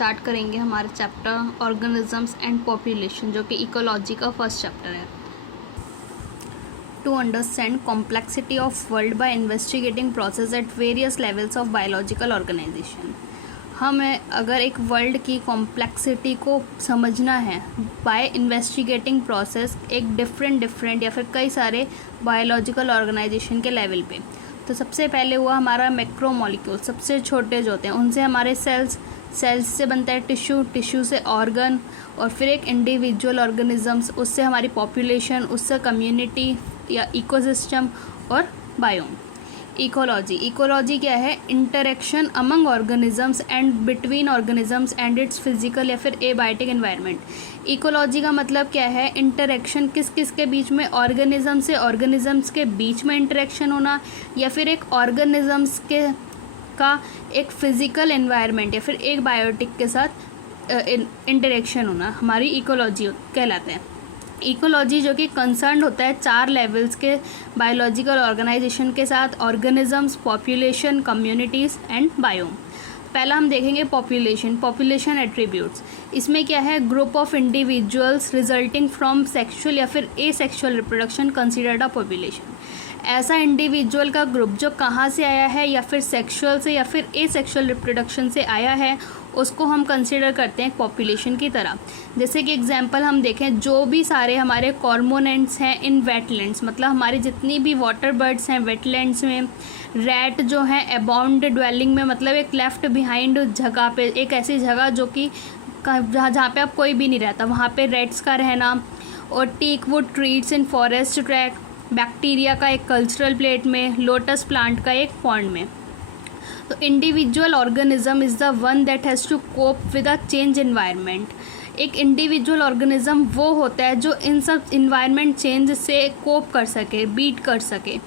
Start करेंगे हमारे chapter organisms and population, जो कि इकोलॉजी का फर्स्ट चैप्टर है। To understand complexity of world by investigating process at various levels of biological organization. हमें अगर एक वर्ल्ड की कॉम्प्लेक्सिटी को समझना है बाय इन्वेस्टिगेटिंग प्रोसेस एक डिफरेंट या फिर कई सारे बायोलॉजिकल ऑर्गेनाइजेशन के लेवल पे, तो सबसे पहले हुआ हमारा मैक्रो मॉलिक्यूल, सबसे छोटे जो होते हैं उनसे हमारे सेल्स से बनता है टिश्यू से ऑर्गन, और फिर एक इंडिविजुअल ऑर्गेनिजम्स, उससे हमारी पॉपुलेशन, उससे कम्युनिटी या इकोसिस्टम और बायोम। इकोलॉजी क्या है? Interaction among organisms and between organisms and it's physical या फिर एबायोटिक एनवायरनमेंट। इकोलॉजी का मतलब क्या है? इंटरेक्शन किस के बीच में, ऑर्गेनिज्म से ऑर्गेनिजम्स के बीच में इंटरेक्शन होना, या फिर एक ऑर्गेनिजम्स के का एक फिजिकल एनवायरनमेंट या फिर एक बायोटिक के साथ इंटरेक्शन होना, हमारी इकोलॉजी कहलाते हैं। इकोलॉजी जो कि कंसर्न होता है 4 लेवल्स के बायोलॉजिकल ऑर्गेनाइजेशन के साथ, organisms, population, communities and biome. पहला हम देखेंगे पॉपुलेशन एट्रीब्यूट्स। इसमें क्या है? Group of individuals resulting from sexual या फिर asexual reproduction considered a population. ऐसा इंडिविजुअल का ग्रुप जो कहाँ से आया है, या फिर सेक्सुअल से या फिर एसेक्सुअल रिप्रोडक्शन से आया है, उसको हम कंसिडर करते हैं पॉपुलेशन की तरह। जैसे कि एग्जांपल हम देखें, जो भी सारे हमारे कॉर्मोनेंट्स हैं इन वेटलैंड्स, मतलब हमारी जितनी भी वाटर बर्ड्स हैं वेटलैंड्स में, रैट जो हैं अबाउंड ड्वेलिंग में, मतलब एक लेफ्ट बिहाइंड जगह पे, एक ऐसी जगह जो कि जहाँ पे अब कोई भी नहीं रहता, वहाँ पे रैट्स का रहना, और teakwood trees in forest track, bacteria का एक कल्चरल प्लेट में, लोटस प्लांट का एक पॉन्ड में। तो individual organism is the one that has to cope with a change environment. एक इंडिविजुअल ऑर्गेनिज्म वो होता है जो इन सब इन्वायरमेंट चेंज से कोप कर सके, बीट कर सके।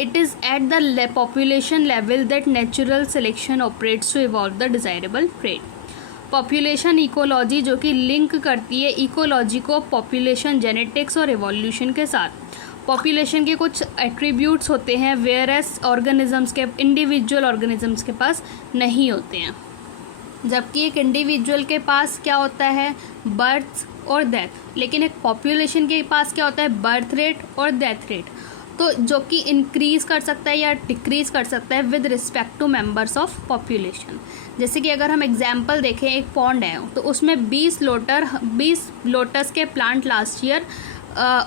It is at the population level that natural selection operates to evolve the desirable trait. Population ecology जो कि लिंक करती है इकोलॉजी को पॉपुलेशन जेनेटिक्स और इवोल्यूशन के साथ। पॉपुलेशन के कुछ एट्रीब्यूट्स होते हैं वेयरएस ऑर्गेनिजम्स के, इंडिविजुअल ऑर्गेनिजम्स के पास नहीं होते हैं। जबकि एक इंडिविजुअल के पास क्या होता है? बर्थ और डेथ। लेकिन एक पॉपुलेशन के पास क्या होता है? बर्थ रेट और डेथ रेट, तो जो कि इंक्रीज़ कर सकता है या डिक्रीज़ कर सकता है with respect to members of population. जैसे कि अगर हम एग्जांपल देखें, एक पॉन्ड है तो उसमें 20 लोटस के प्लांट लास्ट ईयर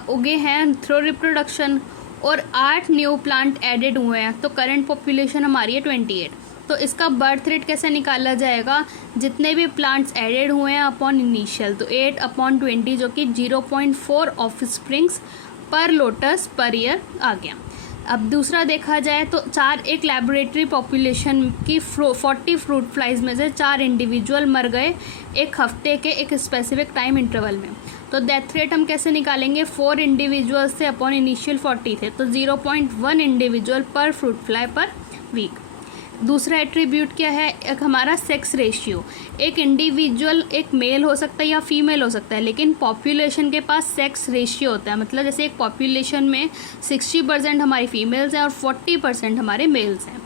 उगे हैं थ्रू रिप्रोडक्शन, और 8 न्यू प्लांट एडेड हुए हैं, तो करंट पॉपुलेशन हमारी है 28। तो इसका बर्थ रेट कैसे निकाला जाएगा? जितने भी प्लांट्स एडेड हुए हैं अपॉन इनिशियल, तो 8/20 जो कि 0.4 ऑफ स्प्रिंग्स पर लोटस पर ईयर आ गया। अब दूसरा देखा जाए तो एक लेबोरेटरी पॉपुलेशन की 40 फ्रूट फ्लाइज में से 4 इंडिविजुअल मर गए एक हफ्ते के एक स्पेसिफिक टाइम इंटरवल में। तो डेथ रेट हम कैसे निकालेंगे? 4 इंडिविजुअल्स थे अपॉन इनिशियल 40 थे, तो 0.1 इंडिविजुअल पर फ्रूट फ्लाई पर वीक। दूसरा एट्रीब्यूट क्या है? एक हमारा सेक्स रेशियो। एक इंडिविजुअल एक मेल हो सकता है या फीमेल हो सकता है, लेकिन पॉपुलेशन के पास सेक्स रेशियो होता है। मतलब जैसे एक पॉपुलेशन में 60% हमारी फीमेल्स हैं और 40% हमारे मेल्स हैं।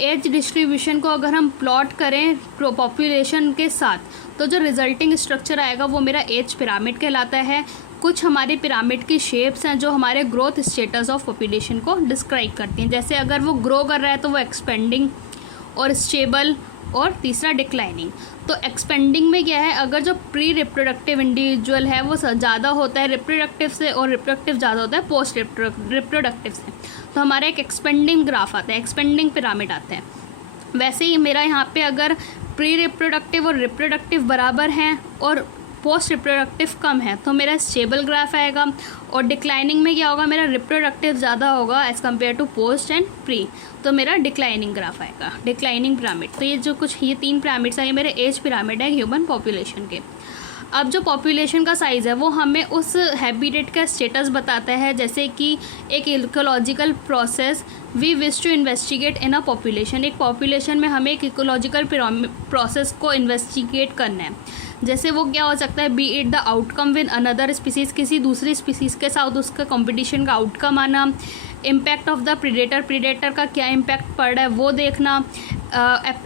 एज डिस्ट्रीब्यूशन को अगर हम प्लॉट करें पॉपुलेशन के साथ, तो जो रिजल्टिंग स्ट्रक्चर आएगा वो मेरा एज पिरामिड कहलाता है। कुछ हमारे पिरामिड की शेप्स हैं जो हमारे ग्रोथ स्टेटस ऑफ पॉपुलेशन को डिस्क्राइब करती हैं। जैसे अगर वो ग्रो कर रहा है तो वो एक्सपेंडिंग और स्टेबल, और तीसरा डिक्लाइनिंग। तो एक्सपेंडिंग में क्या है? अगर जो प्री रिप्रोडक्टिव इंडिविजुअल है वो ज़्यादा होता है रिप्रोडक्टिव से, और रिप्रोडक्टिव ज़्यादा होता है पोस्ट रिप्रोडक्टिव से, तो हमारा एक एक्सपेंडिंग ग्राफ आता है, एक्सपेंडिंग पिरामिड आता है। वैसे ही मेरा यहाँ पे अगर प्री रिप्रोडक्टिव और रिप्रोडक्टिव बराबर हैं और पोस्ट रिप्रोडक्टिव कम है, तो मेरा स्टेबल ग्राफ आएगा। और डिक्लाइनिंग में क्या होगा? मेरा रिप्रोडक्टिव ज़्यादा होगा as compare to post and pre, तो मेरा डिक्लाइनिंग ग्राफ आएगा, डिक्लाइनिंग पिरामिड। तो ये 3 पिरामिड्स हैं, ये मेरे एज पिरामिड है ह्यूमन पॉपुलेशन के। अब जो पॉपुलेशन का साइज़ है वो हमें उस हैबिटेट का स्टेटस बताता है। जैसे कि एक ecological process we wish to investigate in a population. एक पॉपुलेशन में हमें एक इकोलॉजिकल प्रोसेस को इन्वेस्टिगेट करना है। जैसे वो क्या हो सकता है? B it the outcome with another species, किसी दूसरी स्पीसीज़ के साथ उसका कंपटीशन का आउटकम आना, इम्पैक्ट ऑफ द प्रीडेटर का क्या इम्पैक्ट पड़ रहा है वो देखना,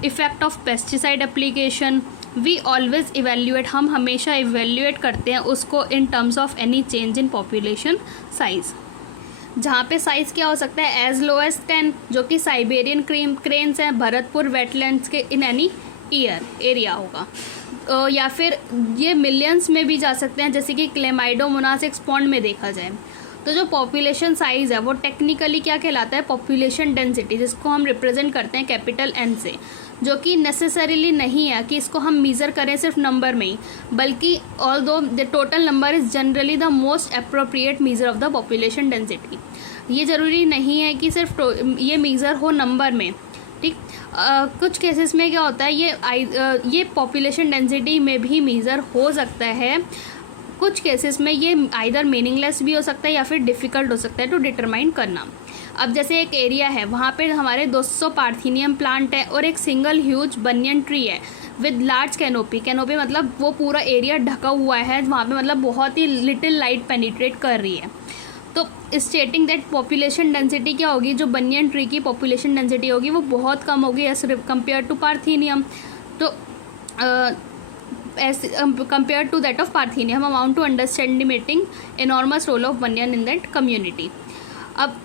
effect of pesticide application, we always evaluate, हम हमेशा इवेल्यूएट करते हैं उसको in terms of any change in population size, जहाँ पे साइज़ क्या हो सकता है एज लो एज 10, जो कि साइबेरियन क्रेन्स हैं, भरतपुर वेटलैंड्स के इन एनी एरिया होगा, या फिर ये मिलियंस में भी जा सकते हैं, जैसे कि क्लेमाइडोमोनास एक स्पॉन्ड में देखा जाए। तो जो पॉपुलेशन साइज़ है वो टेक्निकली क्या कहलाता है, पॉपुलेशन डेंसिटी, जिसको हम रिप्रेजेंट करते हैं कैपिटल एन से, जो कि नेसेसरीली नहीं है कि इसको हम मेज़र करें सिर्फ नंबर में ही, बल्कि although the total number is generally the most appropriate measure of the population density. ये ज़रूरी नहीं है कि सिर्फ ये मेज़र हो नंबर में, ठीक। कुछ केसेस में क्या होता है, ये पॉपुलेशन डेंसिटी में भी मेज़र हो सकता है। कुछ केसेस में ये आइदर मीनिंगलेस भी हो सकता है या फिर डिफ़िकल्ट हो सकता है टू डिटरमाइन करना। अब जैसे एक एरिया है, वहाँ पे हमारे 200 पार्थेनियम प्लांट है और एक सिंगल ह्यूज बनियन ट्री है विद लार्ज कैनोपी। कैनोपी मतलब वो पूरा एरिया ढका हुआ है, वहाँ पे मतलब बहुत ही लिटिल लाइट पेनिट्रेट कर रही है। तो स्टेटिंग दैट पॉपुलेशन डेंसिटी क्या होगी, जो बनियन ट्री की पॉपुलेशन डेंसिटी होगी वो बहुत कम होगी एज कंपेयर टू पार्थेनियम। तो as compared to that of Parthenium amount to underestimating enormous role of banyan in that community। अब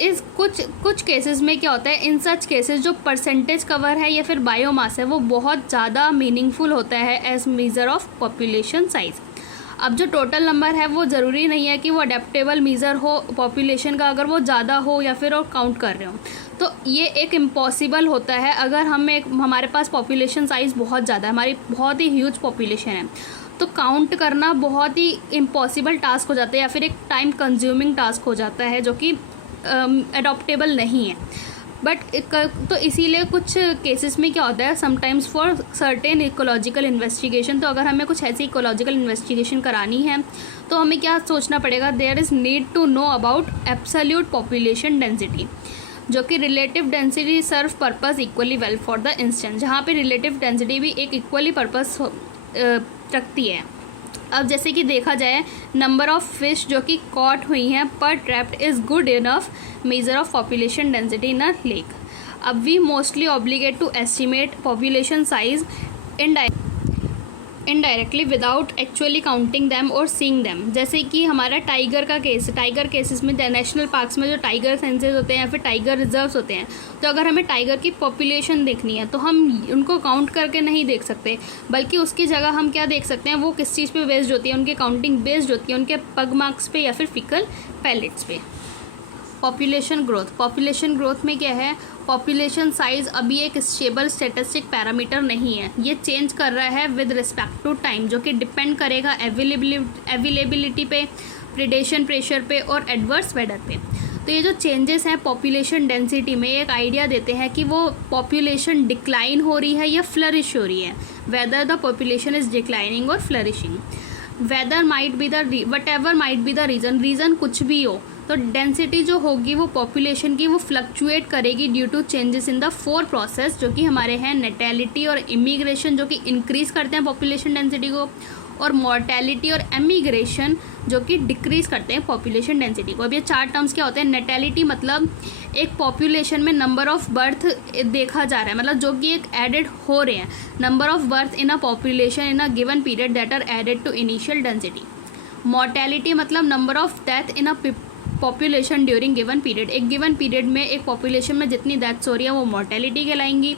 इस कुछ केसेस में क्या होता है, इन सच केसेस जो परसेंटेज कवर है या फिर बायोमास है वो बहुत ज़्यादा मीनिंगफुल होता है as measure of population size. अब जो टोटल नंबर है वो ज़रूरी नहीं है कि वो अडेप्टेबल मेज़र हो पॉपुलेशन का, अगर वो ज़्यादा हो या फिर और काउंट कर रहे हो तो ये एक इम्पॉसिबल होता है। अगर हमारे पास पॉपुलेशन साइज़ बहुत ज़्यादा है, हमारी बहुत ही ह्यूज पॉपुलेशन है, तो काउंट करना बहुत ही इम्पॉसिबल टास्क हो जाता है या फिर एक टाइम कंज्यूमिंग टास्क हो जाता है जो कि अडॉप्टेबल नहीं है। बट तो इसीलिए कुछ केसेस में क्या होता है, sometimes for certain ecological investigation, तो अगर हमें कुछ ऐसी इकोलॉजिकल इन्वेस्टिगेशन करानी है तो हमें क्या सोचना पड़ेगा, there is need to know about absolute population density, जो कि relative density serve purpose equally well for the instance, जहाँ पे रिलेटिव डेंसिटी भी एक इक्वली पर्पस रखती है। अब जैसे कि देखा जाए नंबर ऑफ फिश जो कि कॉट हुई हैं पर trapped is good enough measure of population density in a lake. अब we mostly obligate to estimate population size indirectly without actually counting them और सीइंग दैम। जैसे कि हमारा टाइगर का केस, टाइगर केसेस में नेशनल पार्क्स में जो tiger senses होते हैं या फिर टाइगर रिजर्व्स होते हैं, तो अगर हमें टाइगर की पॉपुलेशन देखनी है तो हम उनको काउंट करके नहीं देख सकते, बल्कि उसकी जगह हम क्या देख सकते हैं, वो किस चीज़ पे बेस्ड होती है, उनकी काउंटिंग बेस्ड होती है उनके पग मार्क्स पे या फिर फिकल पैलेट्स पे। पॉपुलेशन ग्रोथ में क्या है, पॉपुलेशन साइज़ अभी एक स्टेबल स्टेटिस्टिक पैरामीटर नहीं है, ये चेंज कर रहा है विद रिस्पेक्ट टू टाइम, जो कि डिपेंड करेगा अवेलेबिलिटी पे, प्रिडेशन प्रेशर पे और एडवर्स वेदर पे। तो ये जो चेंजेस हैं पॉपुलेशन डेंसिटी में एक आइडिया देते हैं कि वो पॉपुलेशन डिक्लाइन हो रही है या फ्लरिश हो रही है, whether the population is declining और flourishing. Whether might be whatever might be the reason कुछ भी हो, तो डेंसिटी जो होगी वो पॉपुलेशन की वो फ्लक्चुएट करेगी due to changes in the 4 process जो कि हमारे हैं नेटेलिटी और इमिग्रेशन, जो कि इंक्रीज़ करते हैं पॉपुलेशन डेंसिटी को, और मॉर्टेलिटी और एमिग्रेशन जो कि डिक्रीज़ करते हैं पॉपुलेशन डेंसिटी को। अब ये 4 टर्म्स क्या होते हैं, नेटेलिटी मतलब एक पॉपुलेशन में नंबर ऑफ बर्थ देखा जा रहा है, मतलब जो कि एक एडेड हो रहे हैं, number of birth in a population in a given period that are added to initial density. Mortality मतलब number of death in a population during given period, एक गिवन पीरियड में एक पॉपुलेशन में जितनी डेथ्स हो रही है वो मॉर्टेलिटी कहलाएंगी।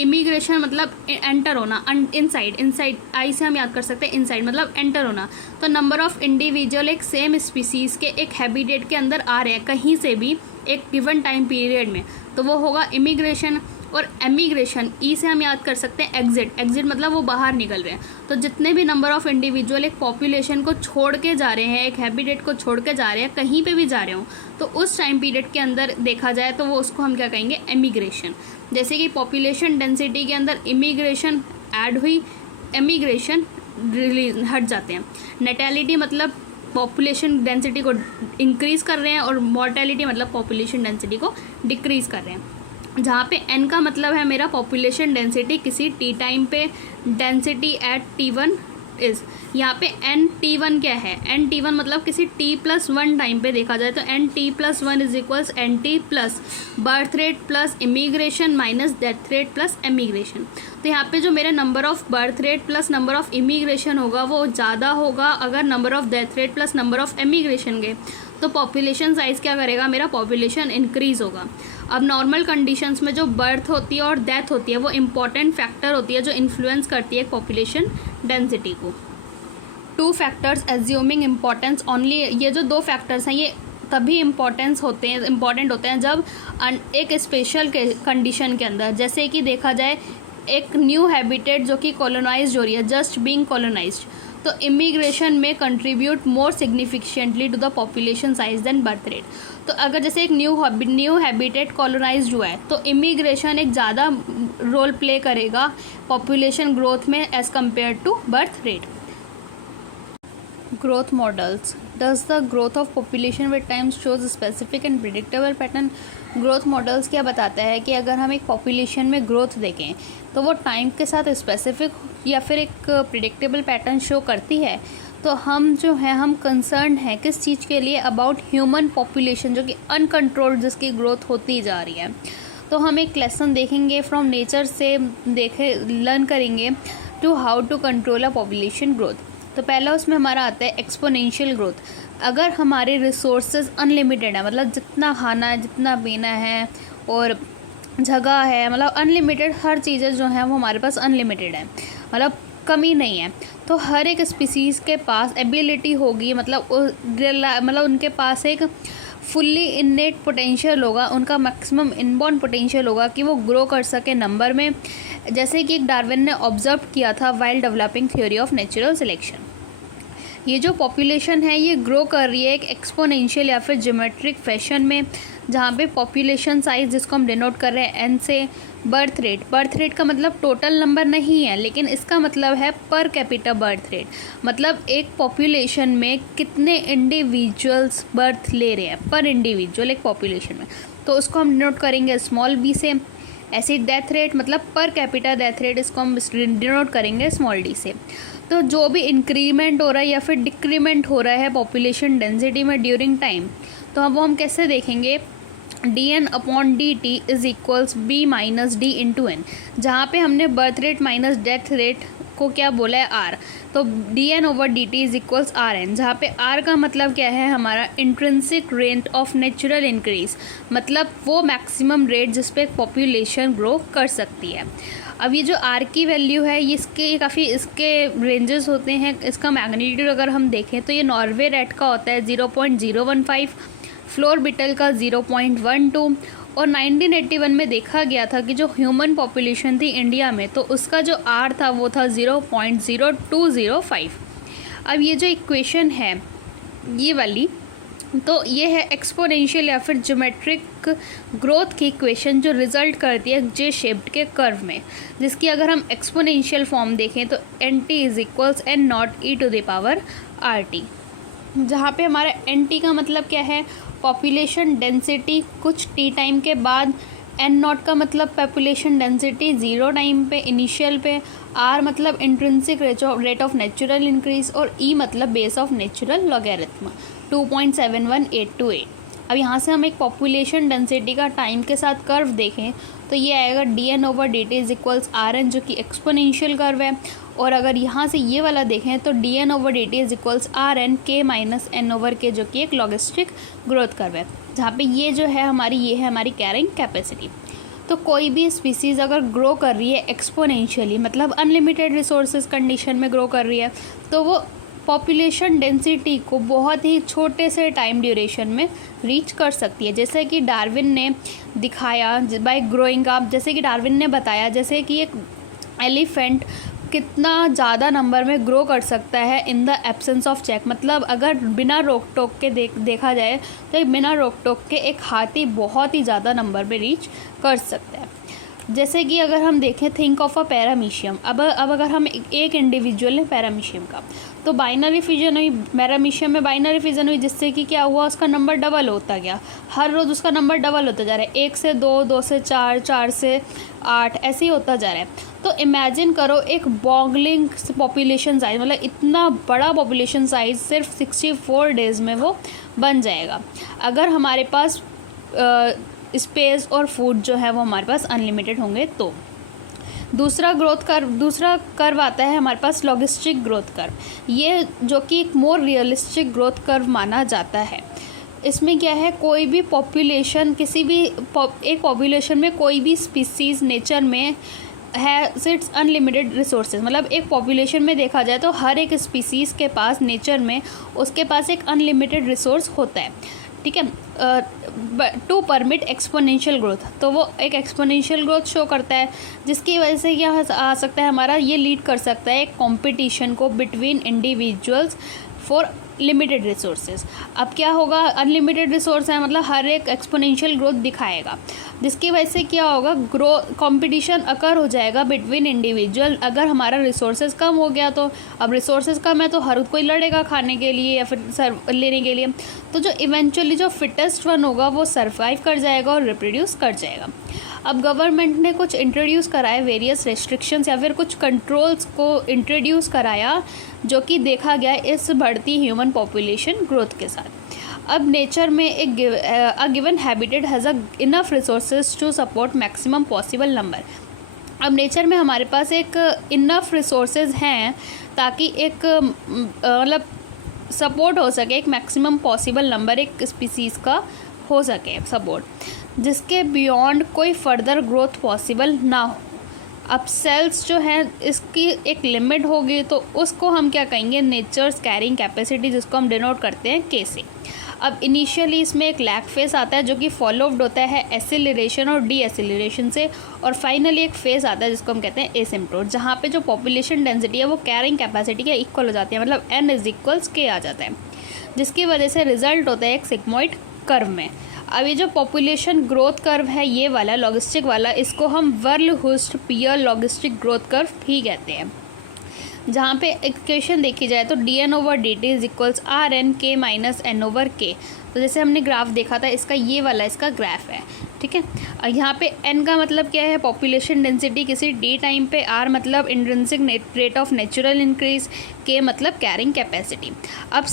इमिग्रेशन मतलब एंटर होना, इनसाइड आई से हम याद कर सकते हैं, इनसाइड मतलब एंटर होना, तो नंबर ऑफ इंडिविजुअल एक सेम स्पीसीज़ के एक हैबिटेट के अंदर आ रहे हैं कहीं से भी एक गिवन टाइम पीरियड में, तो वो होगा इमिग्रेशन। और एमिग्रेशन ई से हम याद कर सकते हैं एग्जिट मतलब वो बाहर निकल रहे हैं, तो जितने भी नंबर ऑफ इंडिविजुअल एक पॉपुलेशन को छोड़ के जा रहे हैं, एक हैबिटेट को छोड़ के जा रहे हैं, कहीं पे भी जा रहे हो, तो उस टाइम पीरियड के अंदर देखा जाए तो वो उसको हम क्या कहेंगे, एमिग्रेशन। जैसे कि पॉपुलेशन डेंसिटी के अंदर इमिग्रेशन ऐड हुई, एमिग्रेशन हट जाते हैं। नेटेलिटी मतलब पॉपुलेशन डेंसिटी को इंक्रीज़ कर रहे हैं और मॉर्टेलिटी मतलब पॉपुलेशन डेंसिटी को डिक्रीज़ कर रहे हैं। जहाँ पे n का मतलब है मेरा पॉपुलेशन डेंसिटी किसी t टाइम पे, डेंसिटी एट t1 इज़, यहाँ पे nt1 क्या है, nt1 मतलब किसी t+1 टाइम पे देखा जाए तो nt+1 is equals nt plus birth rate plus immigration minus death rate plus emigration. तो यहाँ पे जो मेरा number of birth rate plus number of immigration होगा वो ज़्यादा होगा अगर number of death rate plus number of immigration गए, तो पॉपुलेशन साइज़ क्या करेगा, मेरा पॉपुलेशन इंक्रीज़ होगा। अब नॉर्मल कंडीशंस में जो बर्थ होती है और डेथ होती है वो इम्पॉर्टेंट फैक्टर होती है जो इन्फ्लुएंस करती है पॉपुलेशन डेंसिटी को। 2 फैक्टर्स एज्यूमिंग इम्पॉर्टेंस ओनली, ये जो 2 फैक्टर्स हैं ये तभी इम्पॉर्टेंट होते हैं जब एक स्पेशल कंडीशन के अंदर, जैसे कि देखा जाए एक न्यू हैबिटेट जो कि कॉलोनाइज्ड हो रही है, जस्ट बीइंग कॉलोनाइज्ड, तो इमिग्रेशन में contribute more significantly to the population size than birth rate. तो अगर जैसे एक न्यू हैबिटेट कॉलोनाइज्ड हुआ है तो इमिग्रेशन एक ज़्यादा रोल प्ले करेगा पॉपुलेशन ग्रोथ में as compare to birth rate. Growth models, does the growth of population with time shows specific and predictable pattern. Growth models क्या बताता है कि अगर हम एक पॉपुलेशन में ग्रोथ देखें तो वो टाइम के साथ स्पेसिफिक या फिर एक प्रिडिक्टेबल पैटर्न शो करती है। तो हम जो है हम कंसर्न हैं किस चीज़ के लिए, अबाउट ह्यूमन पॉपुलेशन जो कि अनकंट्रोल्ड जिसकी ग्रोथ होती जा रही है। तो हम एक लेसन देखेंगे फ्रॉम नेचर से लर्न करेंगे to how to control a population growth. तो पहला उसमें हमारा आता है एक्सपोनेंशियल ग्रोथ। अगर हमारे रिसोर्सेज अनलिमिटेड है, मतलब जितना खाना है जितना पीना है और जगह है, मतलब अनलिमिटेड हर चीज़ें जो हैं वो हमारे पास अनलिमिटेड है, मतलब कमी नहीं है, तो हर एक स्पीसीज़ के पास एबिलिटी होगी, मतलब उनके पास एक फुल्ली इन्नेट पोटेंशियल होगा, उनका मैक्सिमम इनबॉर्न पोटेंशियल होगा कि वो ग्रो कर सके नंबर में, जैसे कि एक डार्विन ने ऑब्जर्व किया था while developing theory of natural selection. ये जो पॉपुलेशन है ये ग्रो कर रही है एक एक्सपोनेंशियल या फिर ज्योमेट्रिक फैशन में, जहाँ पे पॉपुलेशन साइज जिसको हम डिनोट कर रहे हैं एन से, बर्थ रेट का मतलब टोटल नंबर नहीं है, लेकिन इसका मतलब है पर कैपिटा बर्थ रेट, मतलब एक पॉपुलेशन में कितने इंडिविजुअल्स बर्थ ले रहे हैं पर इंडिविजुअल एक पॉपुलेशन में, तो उसको हम डिनोट करेंगे स्मॉल बी से। ऐसे डेथ रेट मतलब पर कैपिटा डेथ रेट, इसको हम डिनोट करेंगे स्मॉल डी से। तो जो भी इंक्रीमेंट हो रहा है या फिर डिक्रीमेंट हो रहा है पॉपुलेशन डेंसिटी में ड्यूरिंग टाइम, तो हम कैसे देखेंगे, dn upon dt is equals b minus D into N, जहाँ पे हमने birth rate minus death rate को क्या बोला है r, तो dn over dt is equals rn, जहाँ पे r का मतलब क्या है, हमारा intrinsic rate of natural increase, मतलब वो मैक्सिमम रेट जिस पे पॉपुलेशन ग्रो कर सकती है। अब ये जो r की वैल्यू है इसके रेंजेस होते हैं। इसका मैग्नीट्यूड अगर हम देखें तो ये नॉर्वे रेट का होता है 0.015, फ्लोर बिटल का 0.12, और 1981 में देखा गया था कि जो ह्यूमन पॉपुलेशन थी इंडिया में तो उसका जो r था वो था 0.0205। अब ये जो इक्वेशन है ये वाली, तो ये है एक्सपोनेंशियल या फिर ज्योमेट्रिक ग्रोथ की इक्वेशन जो रिजल्ट करती है जे शेप्ड के कर्व में, जिसकी अगर हम एक्सपोनेंशियल फॉर्म देखें तो nt is equals N not E to the power R T, जहाँ पे हमारा nt का मतलब क्या है, पॉपुलेशन डेंसिटी कुछ टी टाइम के बाद, एन नॉट का मतलब पॉपुलेशन डेंसिटी 0 टाइम पे इनिशियल पे, आर मतलब intrinsic rate of natural increase, और ई मतलब बेस ऑफ नेचुरल लॉगरिथम 2.71828। अब यहाँ से हम एक पॉपुलेशन डेंसिटी का टाइम के साथ कर्व देखें तो ये आएगा dn over dt is equals rn जो कि एक्सपोनेंशियल कर्व है, और अगर यहाँ से ये वाला देखें तो dn over dt is equals rn k minus n over k जो कि एक लॉगिस्टिक ग्रोथ कर्व है, जहाँ पे ये है हमारी कैरिंग कैपेसिटी। तो कोई भी स्पीसीज़ अगर ग्रो कर रही है एक्सपोनेंशियली, मतलब अनलिमिटेड रिसोर्सेज कंडीशन में ग्रो कर रही है, तो वो पॉपुलेशन डेंसिटी को बहुत ही छोटे से टाइम ड्यूरेशन में रीच कर सकती है, जैसे कि डार्विन ने दिखाया बाय ग्रोइंग अप। जैसे कि डार्विन ने बताया जैसे कि एक एलिफेंट कितना ज़्यादा नंबर में ग्रो कर सकता है in the absence of check, मतलब अगर बिना रोक टोक के देखा जाए तो बिना रोक टोक के एक हाथी बहुत ही ज़्यादा नंबर में रीच कर सकता है। जैसे कि अगर हम देखें थिंक ऑफ अ पैरामीशियम, अब अगर हम एक इंडिविजुअल है पैरामीशियम का, तो बाइनरी फिजन हुई, पैरामीशियम में बाइनरी फिजन हुई, जिससे कि क्या हुआ, उसका नंबर डबल होता गया, हर रोज़ उसका नंबर डबल होता जा रहा है, 1 से 2, 2 से 4, 4 से 8, ऐसे ही होता जा रहा है। तो इमेजिन करो एक बॉगलिंग पॉपुलेशन साइज, मतलब इतना बड़ा पॉपुलेशन साइज सिर्फ 64 डेज़ में वो बन जाएगा, अगर हमारे पास स्पेस और फूड जो है वो हमारे पास अनलिमिटेड होंगे। तो दूसरा कर्व आता है हमारे पास लॉजिस्टिक ग्रोथ कर्व, ये जो कि एक मोर रियलिस्टिक ग्रोथ कर्व माना जाता है। इसमें क्या है, कोई भी पॉपुलेशन, किसी भी एक पॉपुलेशन में कोई भी स्पीसीज़ नेचर में है इट्स अनलिमिटेड रिसोर्सेज, मतलब एक पॉपुलेशन में देखा जाए तो हर एक स्पीसीज़ के पास नेचर में उसके पास एक अनलिमिटेड रिसोर्स होता है, ठीक है। टू परमिट एक्सपोनेंशियल ग्रोथ, तो वो एक एक्सपोनेंशियल ग्रोथ शो करता है, जिसकी वजह से क्या आ सकता है हमारा, ये लीड कर सकता है एक कॉम्पिटिशन को between individuals for limited resources. अब क्या होगा, अनलिमिटेड रिसोर्स है मतलब हर एक एक्सपोनेंशियल ग्रोथ दिखाएगा, जिसकी वजह से क्या होगा, कंपटीशन अकर हो जाएगा बिटवीन इंडिविजुअल। अगर हमारा रिसोर्सेज कम हो गया तो अब रिसोर्सेज कम है तो हर कोई लड़ेगा खाने के लिए या फिर लेने के लिए, तो जो इवेंचुअली जो फिटेस्ट वन होगा वो सर्वाइव कर जाएगा और रिप्रोड्यूस कर जाएगा। अब गवर्नमेंट ने कुछ इंट्रोड्यूस कराए वेरियस रेस्ट्रिक्शंस या फिर कुछ कंट्रोल्स को इंट्रोड्यूस कराया, जो कि देखा गया इस बढ़ती ह्यूमन पॉपुलेशन ग्रोथ के साथ। अब नेचर में एक given habitat has enough resources to support maximum possible number. अब नेचर में हमारे पास एक इनफ रिसोर्सेज हैं ताकि एक मतलब सपोर्ट हो सके, एक मैक्सिमम पॉसिबल नंबर एक स्पीसीज़ का हो सके सपोर्ट, जिसके बियॉन्ड कोई फर्दर ग्रोथ पॉसिबल ना हो। अब सेल्स जो है इसकी एक लिमिट होगी तो उसको हम क्या कहेंगे, नेचर्स कैरिंग कैपेसिटी, जिसको हम डिनोट करते हैं के से। अब इनिशियली इसमें एक लैग फेस आता है जो कि फॉलोअड होता है एसिलरेशन और डी एसिलरेशन से, और फाइनली एक फेस आता है जिसको हम कहते हैं एसिम्प्टोट, जहाँ पे जो पॉपुलेशन डेंसिटी है वो कैरिंग कैपेसिटी के इक्वल हो जाती है, मतलब n = k आ जाता है, जिसकी वजह से रिजल्ट होता है एक सिग्मॉइड कर्व में। अब ये जो पॉपुलेशन ग्रोथ कर्व है ये वाला लॉजिस्टिक वाला, इसको हम वर्ल-हूस्ट-पियर लॉजिस्टिक ग्रोथ कर्व भी कहते हैं, जहाँ पे इक्वेशन देखी जाए तो dn/dt = rnk - n/k। तो जैसे हमने ग्राफ देखा था, इसका ये वाला इसका ग्राफ है, ठीक है। और यहाँ पे n का मतलब क्या है, पॉपुलेशन डेंसिटी किसी d टाइम पे, r मतलब intrinsic rate of natural increase, k मतलब कैरिंग कैपेसिटी। अब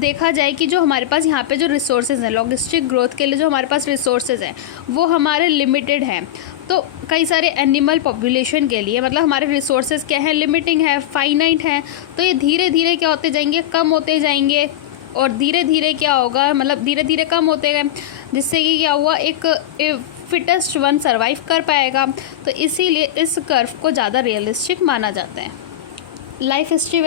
देखा जाए कि जो हमारे पास यहाँ पे जो रिसोर्सेज हैं लॉजिस्टिक ग्रोथ के लिए, जो हमारे पास रिसोर्सेज हैं वो हमारे लिमिटेड हैं, तो कई सारे एनिमल पॉपुलेशन के लिए मतलब हमारे रिसोर्सेज क्या है, लिमिटिंग है, फाइनाइट है, तो ये धीरे धीरे क्या होते जाएंगे, कम होते जाएंगे, और धीरे धीरे क्या होगा, मतलब धीरे धीरे कम होते गए, जिससे कि क्या हुआ, एक फिटेस्ट वन सर्वाइव कर पाएगा। तो इसीलिए इस कर्व को ज़्यादा रियलिस्टिक माना जाता है। लाइफ हिस्ट्री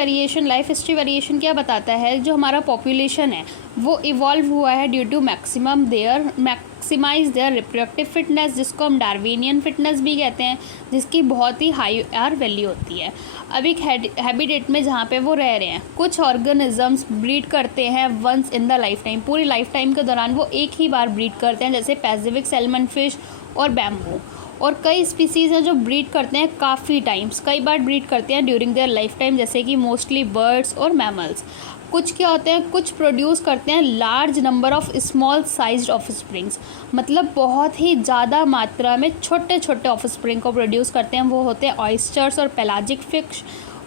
वेरिएशन क्या बताता है, जो हमारा पॉपुलेशन है वो इवॉल्व हुआ है due to maximise their reproductive fitness, जिसको हम डार्विनियन फिटनेस भी कहते हैं, जिसकी बहुत ही हाई आर वैल्यू होती है। अब एक हैबिटेट में जहाँ पे वो रह रहे हैं, कुछ ऑर्गेनिजम्स ब्रीड करते हैं once in the life time, पूरी लाइफ टाइम के दौरान वो एक ही बार ब्रीड करते हैं, जैसे पैसिफिक सैल्मन फिश और बैम्बू। और कई स्पीसीज़ हैं जो ब्रीड करते हैं काफ़ी टाइम्स, कई बार ब्रीड करते हैं ड्यूरिंग देयर लाइफ टाइम, जैसे कि मोस्टली बर्ड्स और मैमल्स। कुछ क्या होते हैं, कुछ प्रोड्यूस करते हैं large number of small sized offsprings, मतलब बहुत ही ज़्यादा मात्रा में छोटे छोटे ऑफस्प्रिंग को प्रोड्यूस करते हैं, वो होते हैं ऑयस्टर्स और पेलाजिक फिश।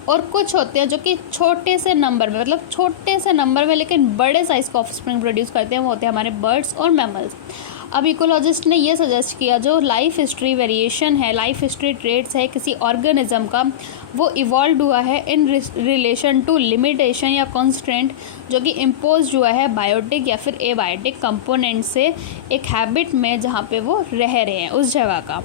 और कुछ होते हैं जो कि छोटे से नंबर में लेकिन बड़े साइज़ का ऑफस्प्रिंग प्रोड्यूस करते हैं, वो होते हैं हमारे बर्ड्स और मैमल्स। अब इकोलॉजिस्ट ने ये सजेस्ट किया, जो लाइफ हिस्ट्री वेरिएशन है, लाइफ हिस्ट्री ट्रेट्स है किसी ऑर्गेनिज्म का, वो इवॉल्व हुआ है इन रिलेशन टू लिमिटेशन या कॉन्स्ट्रेंट, जो कि इम्पोज हुआ है बायोटिक या फिर एबायोटिक कंपोनेंट से एक हैबिट में, जहाँ पे वो रह रहे हैं उस जगह का।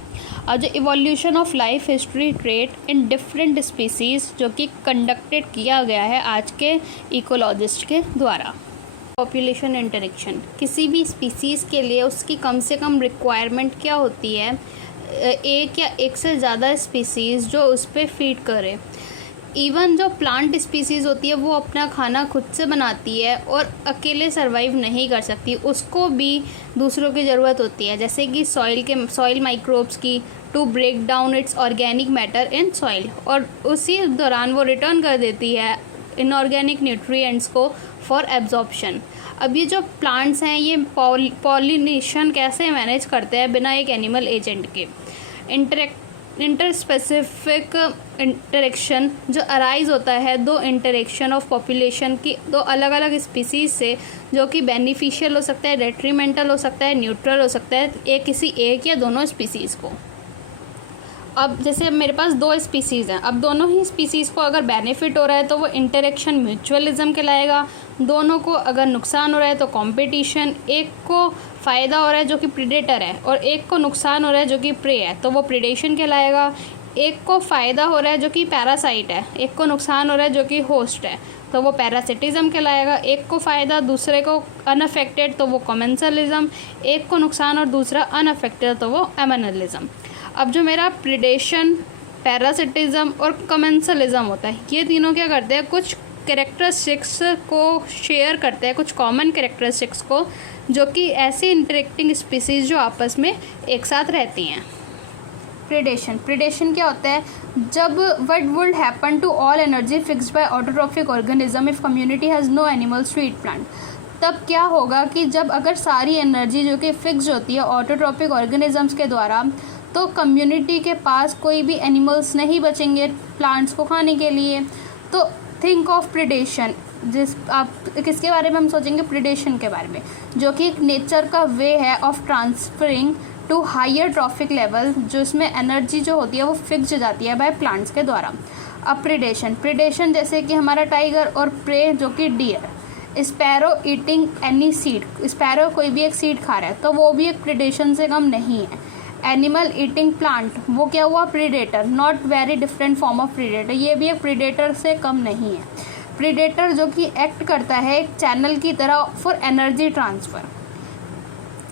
और जो evolution of life history trait in different species, जो कि कंडक्टेड किया गया है आज के इकोलॉजिस्ट के द्वारा। पॉपुलेशन इंटरेक्शन, किसी भी स्पीसीज़ के लिए उसकी कम से कम रिक्वायरमेंट क्या होती है, एक या एक से ज़्यादा स्पीसीज़ जो उस पर फीड करे। इवन जो प्लांट स्पीसीज़ होती है वो अपना खाना खुद से बनाती है और अकेले सर्वाइव नहीं कर सकती, उसको भी दूसरों की ज़रूरत होती है, जैसे कि सॉइल माइक्रोब्स की, to break down its organic matter in soil, और उसी दौरान वो रिटर्न कर देती है इनऑर्गेनिक न्यूट्रिएंट्स को फॉर एब्जॉर्प्शन। अब ये जो प्लांट्स हैं ये पॉलिनेशन कैसे मैनेज करते हैं बिना एक एनिमल एजेंट के। इंटरस्पेसिफिक इंटरेक्शन जो अराइज होता है दो इंटरेक्शन ऑफ पॉपुलेशन की, दो अलग अलग स्पीसीज से, जो कि बेनिफिशियल हो सकता है, डेट्रीमेंटल हो सकता है, न्यूट्रल हो सकता है, किसी एक या दोनों स्पीसीज़ को। अब जैसे मेरे पास 2 स्पीसीज़ हैं, अब दोनों ही स्पीसीज़ को अगर बेनिफिट हो रहा है तो वो इंटरेक्शन म्यूचुअलिज्म कहलाएगा, दोनों को अगर नुकसान हो रहा है तो कंपटीशन, एक को फ़ायदा हो रहा है जो कि प्रीडेटर है और एक को नुकसान हो रहा है जो कि प्रे है तो वो प्रीडेशन कहलाएगा, एक को फ़ायदा हो रहा है जो कि पैरासाइट है, एक को नुकसान हो रहा है जो कि होस्ट है तो वो पैरासिटिज़म कहलाएगा, एक को फ़ायदा दूसरे को अनअफेक्टेड तो वो कमेंसलिज्म, एक को नुकसान और दूसरा अनअफेक्टेड तो वो एमनलिज्म। अब जो मेरा प्रीडेशन, पैरासिटिज़म और कमेंसलिज्म होता है, ये तीनों क्या करते हैं, कुछ कैरेक्टरिस्टिक्स को शेयर करते हैं, कुछ कॉमन कैरेक्टरिस्टिक्स को, जो कि ऐसी इंटरेक्टिंग स्पीसीज़ जो आपस में एक साथ रहती हैं। प्रीडेशन क्या होता है, जब what would happen to all energy fixed by autotrophic organism if community has no animals to eat plant. तब क्या होगा कि जब अगर सारी एनर्जी जो कि फिक्स्ड होती है ऑटोट्रॉफिक ऑर्गेनिजम्स के द्वारा, तो कम्युनिटी के पास कोई भी एनिमल्स नहीं बचेंगे प्लांट्स को खाने के लिए। तो थिंक ऑफ प्रीडेशन, जिस आप किसके बारे में हम सोचेंगे, प्रीडेशन के बारे में, जो कि एक नेचर का वे है of transferring to higher trophic level, जो इसमें एनर्जी जो होती है वो फिक्स हो जाती है बाय प्लांट्स के द्वारा। अब प्रीडेशन जैसे कि हमारा टाइगर और प्रे जो कि deer, sparrow eating any seed, sparrow कोई भी एक सीड खा रहा है तो वो भी एक प्रीडेशन से कम नहीं है। एनिमल ईटिंग प्लांट, वो क्या हुआ, predator, not very different form of predator, ये भी एक प्रीडेटर से कम नहीं है। प्रीडेटर जो कि एक्ट करता है एक चैनल की तरह फॉर एनर्जी ट्रांसफ़र,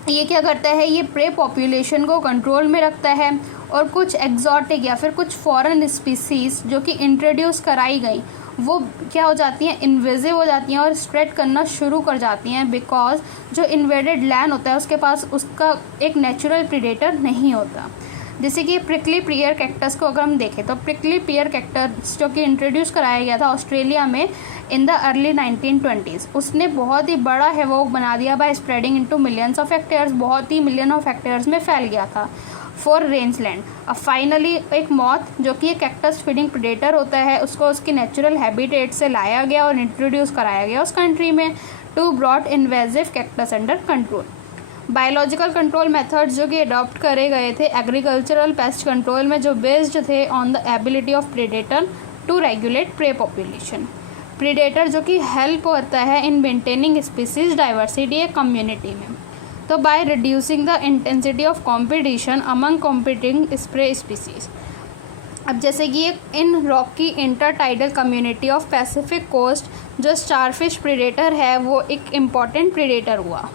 ये क्या करता है, ये प्रे पॉपुलेशन को कंट्रोल में रखता है और कुछ एग्जॉटिक या फिर कुछ फॉरेन स्पीसीज़ जो कि इंट्रोड्यूस कराई गई वो क्या हो जाती हैं, इन्वेजिव हो जाती हैं और स्प्रेड करना शुरू कर जाती हैं, बिकॉज जो इन्वेडेड लैंड होता है उसके पास उसका एक नेचुरल प्रीडेटर नहीं होता। जैसे कि प्रिकली पियर कैक्टस को अगर हम देखें तो प्रिकली पियर कैक्टस जो कि इंट्रोड्यूस कराया गया था ऑस्ट्रेलिया में इन द अर्ली 1920s, उसने बहुत ही बड़ा हैवोक बना दिया by spreading into millions of hectares, बहुत ही मिलियन ऑफ हेक्टेयर्स में फैल गया था फॉर रेंजलैंड। अब फाइनली एक मॉथ जो कि एक कैक्टस फीडिंग प्रेडेटर होता है, उसको उसकी नेचुरल हैबिटेट से लाया गया और इंट्रोड्यूस कराया गया उस कंट्री में to brought invasive cactus under control. Biological control methods जो कि अडॉप्ट करे गए थे एग्रीकल्चरल पेस्ट कंट्रोल में, जो बेस्ड थे on the ability of predator to regulate prey population. Predator जो कि हेल्प होता है इन मेंटेनिंग स्पीसीज डाइवर्सिटी एक कम्युनिटी में, तो by reducing the intensity of competition among competing spray species. अब जैसे कि एक in rocky intertidal community of Pacific coast जो स्टारफिश प्रेडेटर है वो एक इम्पॉर्टेंट प्रेडेटर हुआ।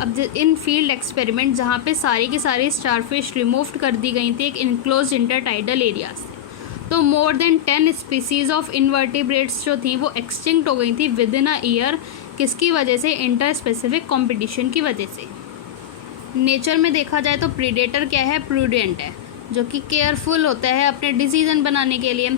अब इन फील्ड एक्सपेरिमेंट जहाँ पे सारी की सारी स्टारफिश रिमूव कर दी गई थी एक इनक्लोज इंटरटाइडल एरिया से, तो more than 10 species of invertebrates जो थी वो एक्सटिंक्ट हो गई थी विद इन अ ईयर। किसकी वजह से, इंटर स्पेसिफिक कॉम्पिटिशन की वजह से। नेचर में देखा जाए तो प्रीडेटर क्या है, प्रूडेंट है, जो कि केयरफुल होता है अपने डिसीजन बनाने के लिए।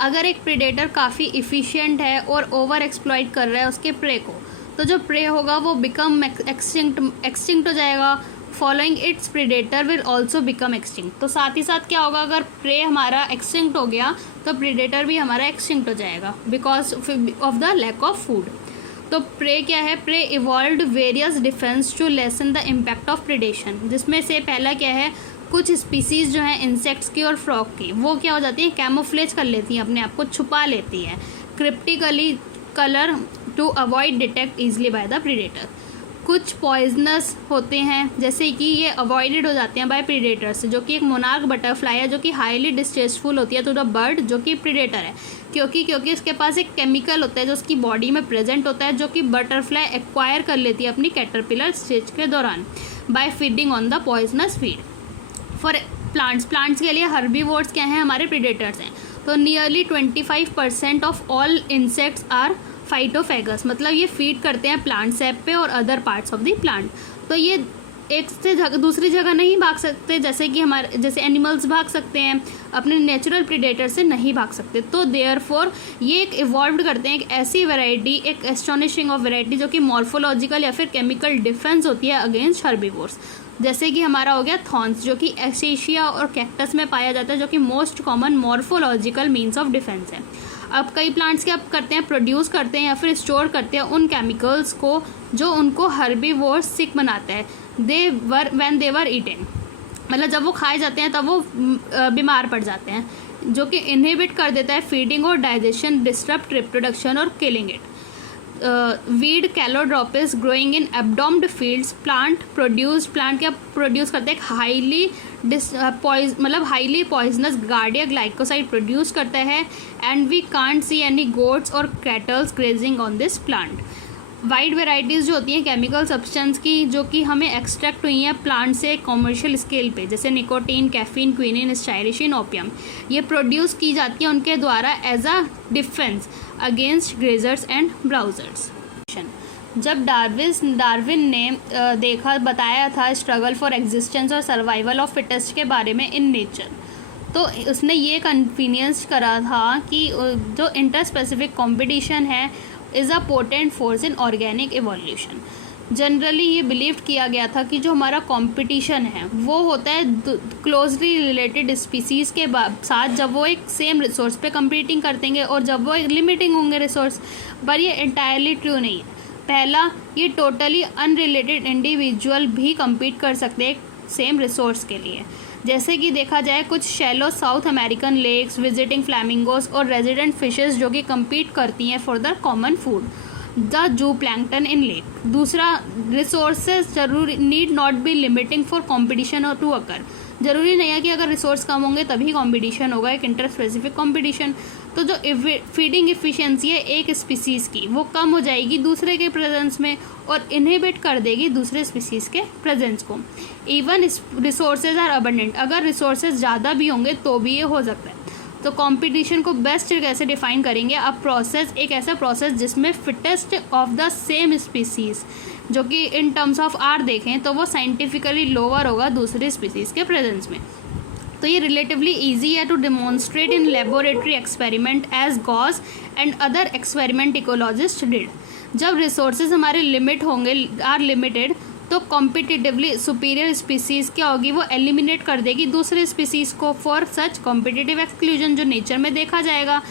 अगर एक प्रीडेटर काफ़ी इफ़िशियंट है और ओवर एक्सप्लॉइट कर रहा है उसके प्रे को, तो जो प्रे होगा वो बिकम एक्सटिंक्ट हो जाएगा। Following it's predator will also become extinct. तो साथ ही साथ क्या होगा, अगर प्रे हमारा एक्सटिंक्ट हो गया तो प्रीडेटर भी हमारा एक्सटिंक्ट हो जाएगा because of the lack of food. तो प्रे क्या है, prey evolved various defence to lessen the impact of predation, जिसमें से पहला क्या है, कुछ स्पीसीज़ जो हैं इंसेक्ट्स की और फ्रॉग की, वो क्या हो जाती हैं, कैमोफ्लेज कर लेती हैं, अपने आप को छुपा लेती हैं cryptically colour to avoid detect easily by the predator. कुछ पॉइजनस होते हैं जैसे कि ये अवॉइडेड हो जाते हैं बाय प्रीडेटर से, जो कि एक मोनार्क बटरफ्लाई है जो कि हाईली डिस्टेस्टफुल होती है टू द बर्ड जो कि प्रीडेटर है, क्योंकि उसके पास एक केमिकल होता है जो उसकी बॉडी में प्रेजेंट होता है, जो कि बटरफ्लाई एक्वायर कर लेती है अपनी कैटरपिलर स्टेज के दौरान by feeding on the poisonous feed. For plants के लिए हर्बीवोर्स क्या हैं, हमारे प्रीडेटर्स हैं। तो nearly 25% of all insects are phytophagous, मतलब ये फीड करते हैं प्लांट सेप पे और other parts of the plant. तो ये एक से दूसरी जगह नहीं भाग सकते, जैसे एनिमल्स भाग सकते हैं, अपने नेचुरल प्रीडेटर से नहीं भाग सकते। तो देयरफॉर ये एक इवॉल्व करते हैं एक ऐसी वैरायटी, एक एस्टोनिशिंग ऑफ वैरायटी जो कि मॉर्फोलॉजिकल या फिर केमिकल डिफेंस होती है अगेंस्ट हर्बीवोर्स। जैसे कि हमारा हो गया थॉर्न्स जो कि एसेशिया और कैक्टस में पाया जाता है, जो कि most common morphological means of defence है। अब कई प्लांट्स क्या करते हैं, प्रोड्यूस करते हैं या फिर स्टोर करते हैं उन केमिकल्स को जो उनको हर्बीवोर्स सिक बनाता है व्हेन दे वर ईटेन। मतलब जब वो खाए जाते हैं तब वो बीमार पड़ जाते हैं, जो कि इनहिबिट कर देता है फीडिंग और डाइजेशन, डिस्टर्ब रिप्रोडक्शन और killing it. Weed calotropis growing in abandoned fields, plant क्या प्रोड्यूस करते हैं, हाईली मतलब highly poisonous cardiac glycoside produce करता है, and we can't see any goats और cattles grazing on this plant. Wide varieties जो होती हैं केमिकल सब्सटेंस की, जो कि हमें एक्सट्रैक्ट हुई हैं प्लांट से कमर्शियल स्केल पे, जैसे nicotine, caffeine, quinine, strychnine, opium, ये प्रोड्यूस की जाती है उनके द्वारा as a defence against grazers and browsers. जब डार्विन ने बताया था स्ट्रगल फॉर एग्जिस्टेंस और सर्वाइवल ऑफ फिटेस्ट के बारे में इन नेचर, तो उसने ये कन्वीनियंस करा था कि जो इंटर स्पेसिफिक कॉम्पिटिशन है is a potent force in organic evolution. Generally ये बिलीव किया गया था कि जो हमारा कंपटीशन है वो होता है क्लोजली रिलेटेड स्पीसीज़ के साथ, जब वो एक सेम रिसोर्स पे कंपीटिंग करतेंगे और जब वो लिमिटिंग होंगे रिसोर्स, पर ये इंटायरली ट्रू नहीं है। पहला, ये टोटली अनरिलेटेड इंडिविजुअल भी compete कर सकते हैं सेम रिसोर्स के लिए, जैसे कि देखा जाए कुछ shallow South American lakes, visiting flamingos और रेजिडेंट फिशेस जो कि compete करती हैं for the common food, the zooplankton in lake. दूसरा, रिसोर्सेज जरूरी need not be limiting for competition और टू अकर। ज़रूरी नहीं है कि अगर रिसोर्स कम होंगे तभी कंपटीशन होगा, एक इंटर स्पेसिफिक कंपटीशन। तो जो फीडिंग इफ़िशियंसी है एक स्पीसीज़ की, वो कम हो जाएगी दूसरे के प्रेजेंस में और इनहिबिट कर देगी दूसरे स्पीसीज़ के प्रेजेंस को। इवन रिसोर्सेज आर अबंडेंट, अगर रिसोर्सेज ज़्यादा भी होंगे तो भी ये हो सकता है। तो कंपटीशन को बेस्ट कैसे डिफाइन करेंगे, अब प्रोसेस, एक ऐसा प्रोसेस जिसमें fittest of the same species, जो कि इन टर्म्स ऑफ आर देखें तो वो साइंटिफिकली लोअर होगा दूसरे स्पीसीज़ के प्रेजेंस में। तो ये रिलेटिवली ईजी है to demonstrate in laboratory experiment as Gause and other experiment ecologist did. जब रिसोर्सेज हमारे लिमिट होंगे, आर लिमिटेड, तो कॉम्पिटिटिवली सुपीरियर स्पीसीज़ क्या होगी, वो एलिमिनेट कर देगी दूसरे स्पीसीज़ को। फॉर सच कॉम्पिटिटिव एक्सक्लूजन जो नेचर में देखा जाएगा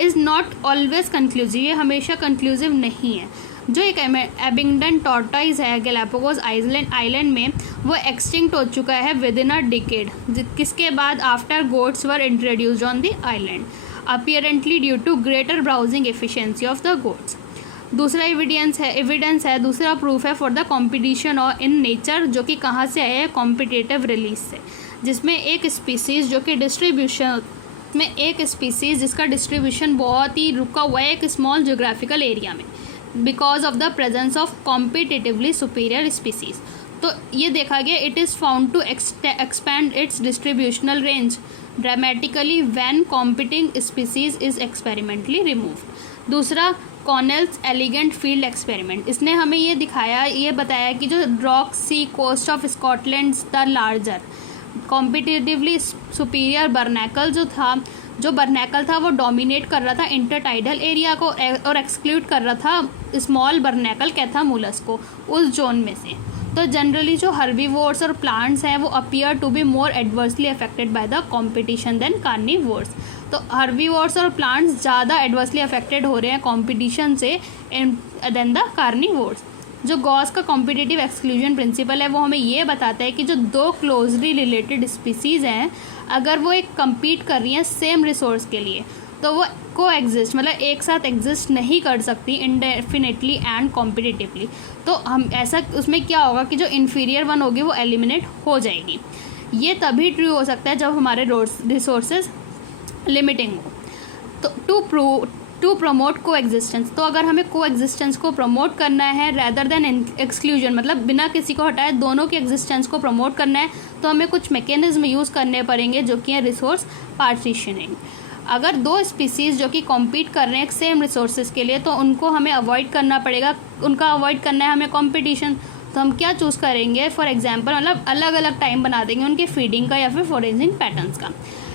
इज़ नॉट ऑलवेज कंक्लूसिव, ये हमेशा कंक्लूसिव नहीं है। जो एक एबिंगडन टॉर्टॉइज है गैलापागोस आइलैंड में, वो एक्सटिंक्ट हो चुका है विद इन अ डिकेड, किसके बाद after goats were introduced on the island, apparently due to greater browsing efficiency of the goats. दूसरा एविडेंस है, दूसरा प्रूफ है फॉर द कॉम्पिटिशन और इन नेचर, जो कि कहाँ से आया है, कॉम्पिटिटिव रिलीज से, जिसमें एक स्पीसीज़ जो कि डिस्ट्रीब्यूशन में, एक स्पीसीज़ जिसका डिस्ट्रीब्यूशन बहुत ही रुका हुआ है एक स्मॉल जोग्राफिकल एरिया में, because of the presence of competitively superior species. तो ये देखा गया it is found to expand its distributional range dramatically when competing species is experimentally removed. दूसरा, कॉनेल्स एलिगेंट फील्ड एक्सपेरिमेंट, इसने हमें ये बताया कि जो rock sea coast of Scotland the larger competitively superior barnacle था वो डोमिनेट कर रहा था इंटरटाइडल एरिया को और एक्सक्लूड कर रहा था स्मॉल बर्नैकल कैथामुलस को उस जोन में से। तो जनरली जो हर्बीवोर्स और प्लांट्स हैं वो appear to be more adversely affected by the competition than carnivores. तो हर्बीवोर्स और प्लांट्स ज़्यादा एडवर्सली अफेक्टेड हो रहे हैं कॉम्पिटिशन से देन द कार्निवोर्स। जो गॉस का कॉम्पिटिटिव एक्सक्लूजन प्रिंसिपल है वो हमें ये बताता है कि जो दो क्लोजली रिलेटेड स्पीसीज़ हैं, अगर वो एक compete कर रही हैं सेम रिसोर्स के लिए, तो वो को एग्जिस्ट मतलब एक साथ एग्जिस्ट नहीं कर सकती इंडेफिनेटली एंड कॉम्पिटिटिवली। तो हम ऐसा उसमें क्या होगा कि जो इन्फीरियर वन होगी वो एलिमिनेट हो जाएगी। ये तभी ट्रू हो सकता है जब हमारे रिसोर्सेज लिमिटिंग हो। तो टू प्रमोट को एग्जिस्टेंस, तो अगर हमें को एग्जिस्टेंस को प्रमोट करना है रैदर देन एक्सक्लूजन, मतलब बिना किसी को हटाए दोनों की एग्जिस्टेंस को प्रमोट करना है, तो हमें कुछ मैकेनिज्म यूज़ करने पड़ेंगे जो कि है रिसोर्स पार्टीशनिंग। अगर दो स्पीसीज़ जो कि कॉम्पीट कर रहे हैं सेम रिसोर्सेज के लिए, तो उनको हमें अवॉइड करना पड़ेगा, उनका अवॉइड करना है हमें कॉम्पिटिशन। तो हम क्या चूज़ करेंगे, फॉर एग्जांपल मतलब अलग अलग टाइम बना देंगे उनके फीडिंग का या फिर फोरेजिंग पैटर्न्स का।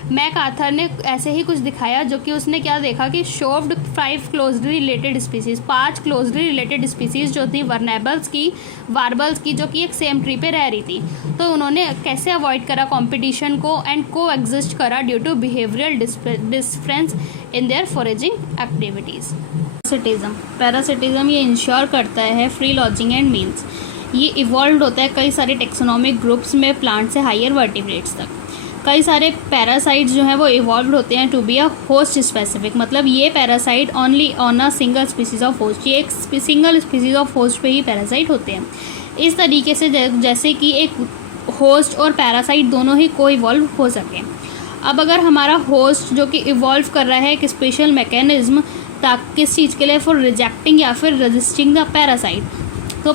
मैक आर्थर ने ऐसे ही कुछ दिखाया, जो कि उसने क्या देखा कि शोव्ड 5 closely related species, 5 closely related species जो थी वार्बल्स की जो कि एक सेम ट्री पे रह रही थी। तो उन्होंने कैसे अवॉइड करा कंपटीशन को एंड को एग्जिस्ट करा due to behavioural difference in their foraging activities. Parasitism ये इंश्योर करता है फ्री लॉजिंग एंड मीन्स। ये इवॉल्व होता है कई सारे टेक्सोनॉमिक ग्रुप्स में, प्लांट से हायर वर्टिब्रेट्स तक। कई सारे पैरासाइट्स जो हैं वो इवॉल्व होते हैं to be a host specific, मतलब ये parasite only on a single species of host, ये एक सिंगल स्पीसीज ऑफ होस्ट पे ही पैरासाइट होते हैं। इस तरीके से जैसे कि एक होस्ट और पैरासाइट दोनों ही को इवॉल्व हो सकें। अब अगर हमारा होस्ट जो कि इवॉल्व कर रहा है एक स्पेशल मैकेनिज्म ताकि किस चीज़ के लिए, फॉर रिजेक्टिंग या फिर रजिस्टिंग द पैरासाइट, तो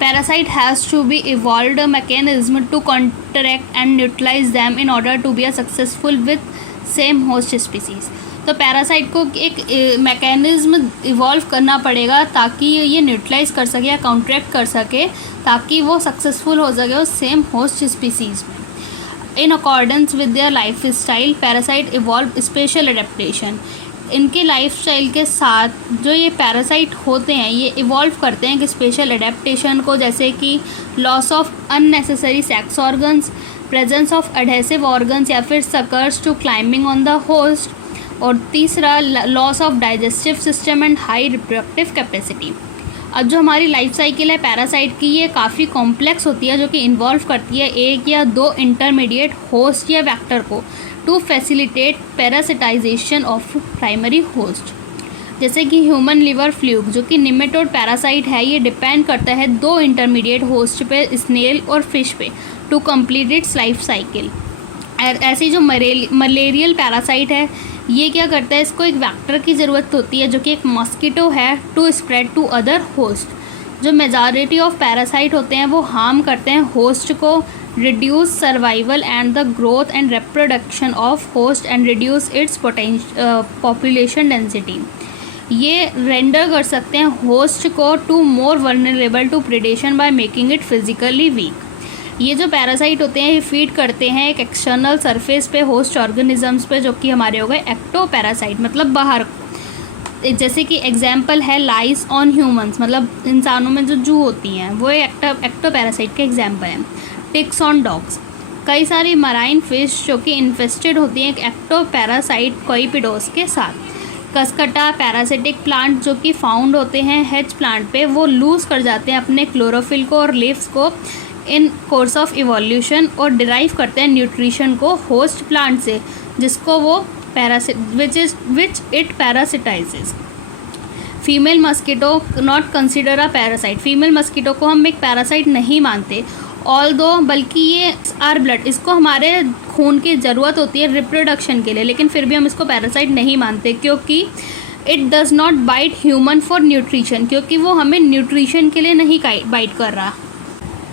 parasite has to be evolved mechanism to contract and neutralise them in order to be a successful with same host species. तो पैरासाइट को एक मैकेनिज्म इवॉल्व करना पड़ेगा ताकि ये न्यूट्रलाइज कर सके या कॉन्ट्रैक्ट कर सके, ताकि वो सक्सेसफुल हो सके उस सेम होस्ट स्पीसीज में। In accordance with their life style parasite evolve special adaptation. इनके लाइफ स्टाइल के साथ जो ये पैरासाइट होते हैं ये इवॉल्व करते हैं कि स्पेशल एडेप्टेशन को, जैसे कि loss of unnecessary sex organs, presence of adhesive organs या फिर suckers to climbing on the host, और तीसरा loss of digestive system and high reproductive capacity. अब जो हमारी लाइफ साइकिल है पैरासाइट की, ये काफ़ी कॉम्प्लेक्स होती है, जो कि इन्वॉल्व करती है एक या दो इंटरमीडिएट होस्ट या वेक्टर को to facilitate parasitization of primary host. जैसे कि ह्यूमन लिवर फ्लूक जो कि निमेटोड पैरासाइट है, ये डिपेंड करता है दो इंटरमीडिएट होस्ट पे, स्नेल और फिश पे, to complete its life cycle. ऐसी जो मलेरियल पैरासाइट है ये क्या करता है, इसको एक वेक्टर की ज़रूरत होती है जो कि एक मॉस्किटो है to spread to other host. जो मेजॉरिटी ऑफ पैरासाइट होते हैं वो हार्म करते हैं होस्ट को, reduce survival and the growth and reproduction of host and reduce its population density. ये रेंडर कर सकते हैं होस्ट को to more vulnerable to predation by making it physically weak. ये जो पैरासाइट होते हैं ये फीड करते हैं एक एक्सटर्नल सरफेस पे होस्ट ऑर्गेनिजम्स पे, जो कि हमारे हो गए एक्टो पैरासाइट, मतलब बाहर। जैसे कि एग्जांपल है लाइस ऑन ह्यूमंस, मतलब इंसानों में जो जू होती हैं वो एक्टो पैरासाइट के एग्जांपल हैं। टिक्स ऑन डॉग्स, कई सारी मराइन फिश जो कि इन्फेस्टेड होती हैं एक एक्टो पैरासाइट कोइपिडोस के साथ। कसकटा पैरासिटिक प्लांट जो कि फाउंड होते हैं हेज प्लांट पे, वो लूज़ कर जाते हैं अपने क्लोरोफिल को और लीव्स को इन कोर्स ऑफ इवोल्यूशन और डिराइव करते हैं न्यूट्रिशन को होस्ट प्लांट से, जिसको वो which it parasitizes. Female mosquito not consider a parasite, female mosquito को हम एक पैरासाइट नहीं मानते, ऑल्दो बल्कि ये आर ब्लड, इसको हमारे खून की ज़रूरत होती है रिप्रोडक्शन के लिए, लेकिन फिर भी हम इसको पैरासाइट नहीं मानते क्योंकि it does not bite human for nutrition, क्योंकि वो हमें न्यूट्रिशन के लिए नहीं बाइट कर रहा।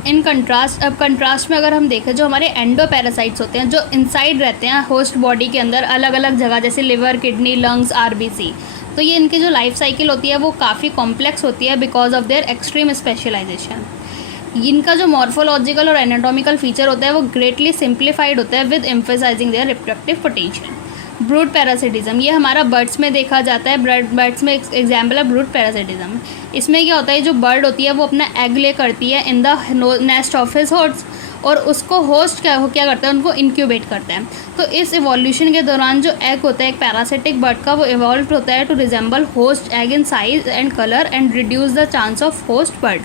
इन कंट्रास्ट, अब कंट्रास्ट में अगर हम देखें जो हमारे एंडो पैरासाइट्स होते हैं जो इनसाइड रहते हैं होस्ट बॉडी के अंदर अलग अलग जगह, जैसे लिवर, किडनी, लंग्स, आरबीसी, तो ये इनकी जो लाइफ साइकिल होती है वो काफ़ी कॉम्प्लेक्स होती है because of their extreme specialisation. इनका जो मॉर्फोलॉजिकल और एनाटॉमिकल फीचर होता है वो ग्रेटली सिंप्लीफाइड होता है with emphasising their reproductive potential. Brood parasitism, ये हमारा बर्ड्स में देखा जाता है, बर्ड्स में एग्जाम्पल है ब्रूड पैरासिटिज्म। इसमें क्या होता है, जो बर्ड होती है वो अपना एग ले करती है in the nest of his host, और उसको होस्ट क्या करता है, उनको इंक्यूबेट करता है। तो इस इवोल्यूशन के दौरान जो एग होता है एक पैरासिटिक बर्ड का, वो इवॉल्व होता है to resemble host egg in size and colour and reduce the chance of host bird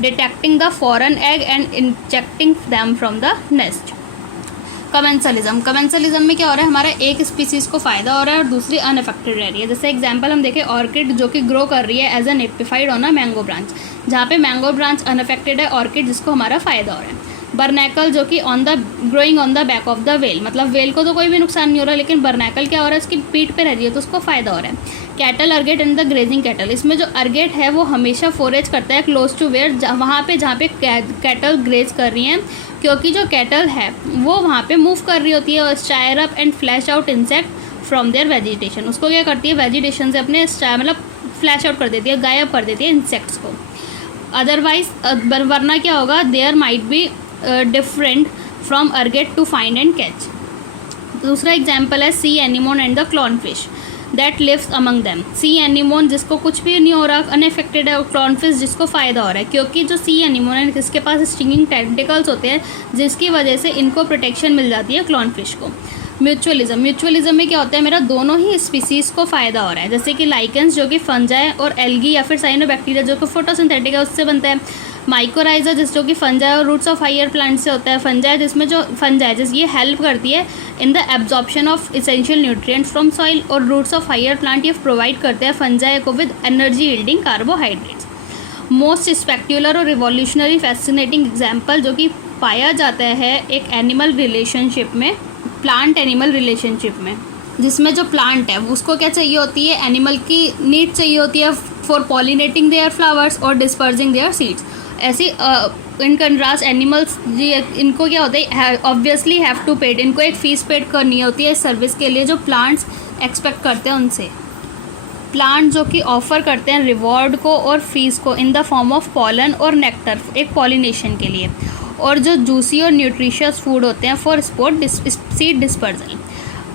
detecting the foreign egg and injecting them from the nest. Commensalism, commensalism में क्या हो रहा है, हमारा एक स्पीसीज़ को फ़ायदा हो रहा है और दूसरी अनअफेक्टेड रह रही है। जैसे एग्जांपल हम देखें ऑर्किड जो कि ग्रो कर रही है as an epiphyte on a mango branch, जहाँ पे मैंगो ब्रांच अनअफेक्टेड है, ऑर्किड जिसको हमारा फ़ायदा हो रहा है। बर्नैकल जो कि growing on the back of the whale, मतलब वेल को तो कोई भी नुकसान नहीं हो रहा, लेकिन बर्नैकल क्या हो रहा है, उसकी पीठ पे रह रही है तो उसको फ़ायदा हो रहा है। कैटल अर्गेट एंड द ग्रेजिंग कैटल, इसमें जो अर्गेट है वो हमेशा फोरेज करता है क्लोज टू वेयर, वहाँ पे कैटल ग्रेज कर रही हैं, क्योंकि जो कैटल है वो वहाँ पे मूव कर रही होती है और stir up and flush out insect from their vegetation, उसको क्या करती है वेजिटेशन से अपने मतलब फ्लैश आउट कर देती है, गायब कर देती है इंसेक्ट्स को। अदरवाइज वरना क्या होगा, there might be different from अर्गेट टू फाइंड एंड कैच। दूसरा एग्जाम्पल है sea anemone and the clown fish that lives among them. Sea anemone जिसको कुछ भी नहीं हो रहा, अनएफेक्टेड है, और क्लॉन फिश जिसको फ़ायदा हो रहा है, क्योंकि जो सी एनिमोन है इसके पास स्टिंगिंग टेंटिकल्स होते हैं जिसकी वजह से इनको प्रोटेक्शन मिल जाती है क्लॉन फिश को। म्यूचुअलिज्म, म्यूचुअलिज्म में क्या होता है, मेरा दोनों ही स्पीसीज़ को फ़ायदा हो रहा है, जैसे कि लाइकेंस जो कि फंजाई और एल्गी या फिर साइनोबैक्टीरिया जो कि फोटोसिंथेटिक है उससे बनता है। माइकोराइजा जो कि फंजाई और रूट्स ऑफ हायर प्लांट से होता है। फंजाई जिसमें जो फंजाइज ये हेल्प करती है in the absorption of essential nutrients from soil, और रूट्स ऑफ हायर प्लांट ये प्रोवाइड करते हैं फंजाई को with energy yielding carbohydrates. Most spectacular और रिवॉल्यूशनरी फैसिनेटिंग एग्जाम्पल जो कि पाया जाता है एक एनिमल रिलेशनशिप में, प्लांट एनिमल रिलेशनशिप में, जिसमें जो प्लांट है उसको क्या चाहिए होती है, एनिमल की नीड चाहिए होती है फॉर पॉलिनेटिंग देयर फ्लावर्स और डिस्पर्सिंग देयर सीड्स। ऐसी इन कंट्रास्ट एनिमल्स इनको क्या होता है, ऑब्वियसली हैव टू पेड, इनको एक फ़ीस पेड करनी होती है इस सर्विस के लिए जो प्लांट्स एक्सपेक्ट करते हैं उनसे। प्लांट जो कि ऑफर करते हैं रिवॉर्ड को और फीस को in the form of pollen और नेक्टर एक पॉलिनेशन के लिए, और जो जूसी और न्यूट्रिशियस फूड होते हैं for support seed dispersal.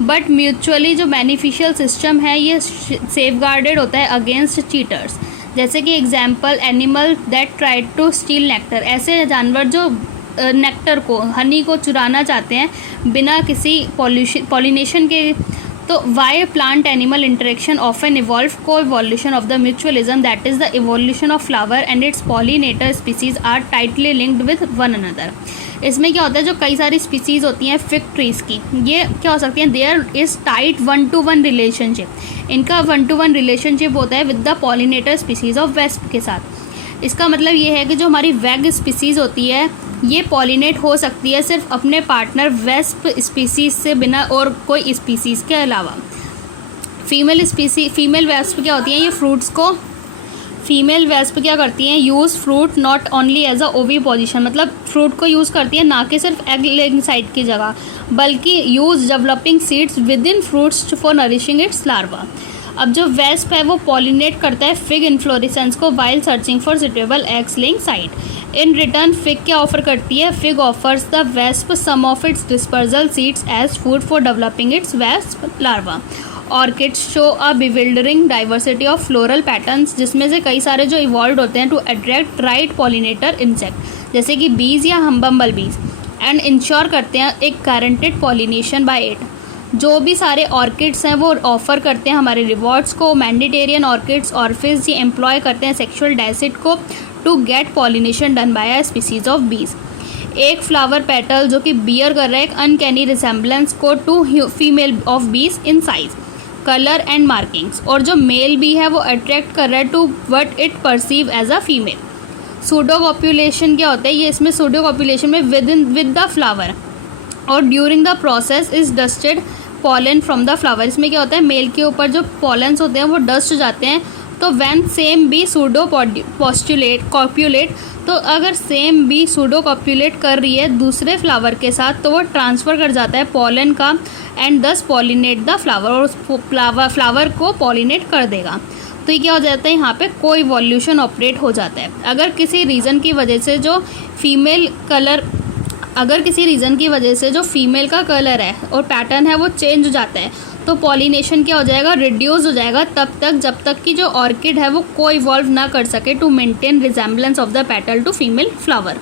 But mutually जो बेनिफिशियल सिस्टम है ये सेफगार्डेड होता है अगेंस्ट चीटर्स। जैसे कि example animal that try to steal nectar, ऐसे जानवर जो नेक्टर को, हनी को चुराना चाहते हैं बिना किसी पॉलिनेशन के। तो why plant animal interaction often involve को evolution of the mutualism, that is the evolution of flower and its pollinator species are tightly linked with one another. इसमें क्या होता है, जो कई सारी स्पीसीज़ होती हैं फिग ट्रीज़ की, ये क्या हो सकती हैं, there is tight 1-to-1 relationship, इनका 1-to-1 रिलेशनशिप होता है with the pollinator species of wasp के साथ। इसका मतलब ये है कि जो हमारी वैग स्पीसीज़ होती है ये पॉलिनेट हो सकती है सिर्फ अपने पार्टनर वेस्प स्पीसीज़ से बिना और कोई स्पीसीज़ के अलावा। फीमेल वेस्प क्या होती हैं, ये फ्रूट्स को, फीमेल वेस्प क्या करती हैं, use fruit not only as a oviposition, मतलब फ्रूट को यूज़ करती है ना कि सिर्फ एग लेइंग साइट की जगह, बल्कि use developing seeds within fruits for nourishing its larva. अब जो वेस्प है वो पॉलिनेट करता है फिग इन्फ्लोरेसेंस को while searching for suitable eggs laying site. In return fig क्या ऑफर करती है, fig offers the wasp some of its dispersal seeds as food for developing its wasp larva. Orchids show a bewildering diversity of floral patterns, जिसमें से कई सारे जो evolve होते हैं to attract right pollinator insect जैसे कि बीज या बम्बल बीज, एंड इंश्योर करते हैं एक गारंटेड पॉलिनेशन बाय इट। जो भी सारे ऑर्किड्स हैं वो ऑफर करते हैं हमारे रिवॉर्ड्स को। मैंडेटेरियन ऑर्किड्स ऑर्फिज ये एम्प्लॉय करते हैं सेक्शुअल डायसिट को to get pollination done by a species of bees. एक फ्लावर पेटल जो कि बियर कर रहा है एक अनकैनी रिसेम्बलेंस को टू फीमेल ऑफ बीज in size, colour and markings, और जो मेल बी है वो अट्रैक्ट कर रहा है to what it perceive as a female. Pseudo copulation क्या होता है, ये इसमें सूडो कॉप्यूलेशन में विद द फ्लावर और during the process is dusted pollen from the flower. इसमें क्या होता है, मेल के ऊपर जो पॉलन्स होते हैं वो डस्ट जाते हैं। तो व्हेन सेम बी सूडो कॉप्यूलेट, तो अगर सेम बी सूडो कॉप्यूलेट कर रही है दूसरे फ्लावर के साथ तो वो ट्रांसफ़र कर जाता है पॉलन का एंड दस पॉलिनेट द फ्लावर, और फ्लावर को पॉलिनेट कर देगा। तो ये क्या हो जाता है, यहाँ पे कोई इवोल्यूशन ऑपरेट हो जाता है। अगर किसी रीज़न की वजह से जो फीमेल का कलर है और पैटर्न है वो चेंज हो जाता है तो पॉलिनेशन क्या हो जाएगा, रिड्यूस हो जाएगा तब तक जब तक कि जो ऑर्किड है वो को इवॉल्व ना कर सके to maintain resemblance of the petal to female flower.